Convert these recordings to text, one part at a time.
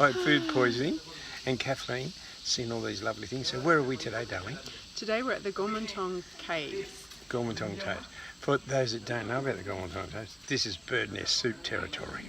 I had food poisoning, and Kathleen seen all these lovely things. So where are we today, darling? Today we're at the Gomatong Caves. Gomatong Caves. For those that don't know about the Gomatong Caves, this is bird nest soup territory.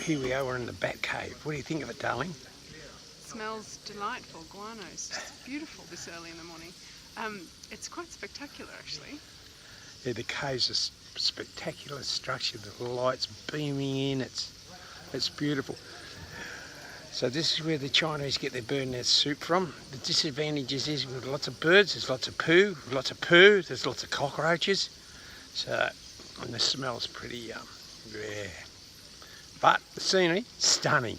Here we are, we're in the Bat Cave. What do you think of it, darling? Smells delightful, guano. It's just beautiful this early in the morning. It's quite spectacular actually. Yeah, the cave's a spectacular structure, the lights beaming in, it's beautiful. So this is where the Chinese get their bird nest soup from. The disadvantages is we've got lots of birds, there's lots of poo, there's lots of cockroaches. So, and the smell's pretty, yeah. But the scenery, stunning.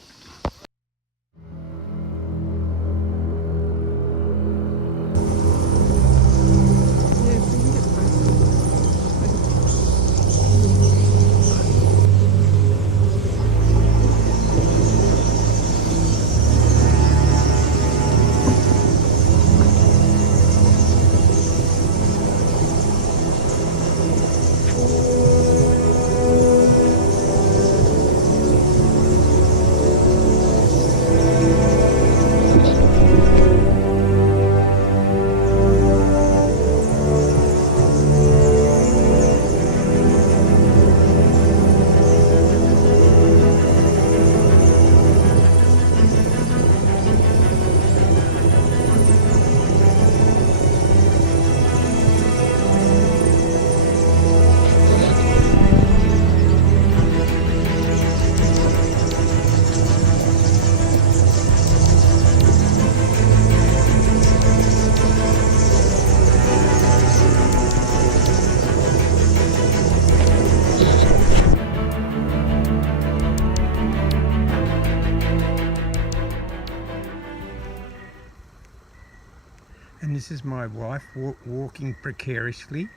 And this is my wife walking precariously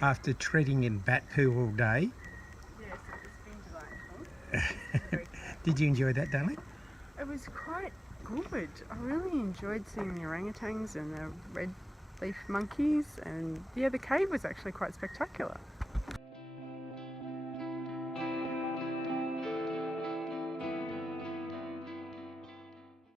after treading in bat poo all day. Yes, it's been delightful. Did you enjoy that, darling? It was quite good. I really enjoyed seeing the orangutans and the red leaf monkeys, and yeah, the cave was actually quite spectacular.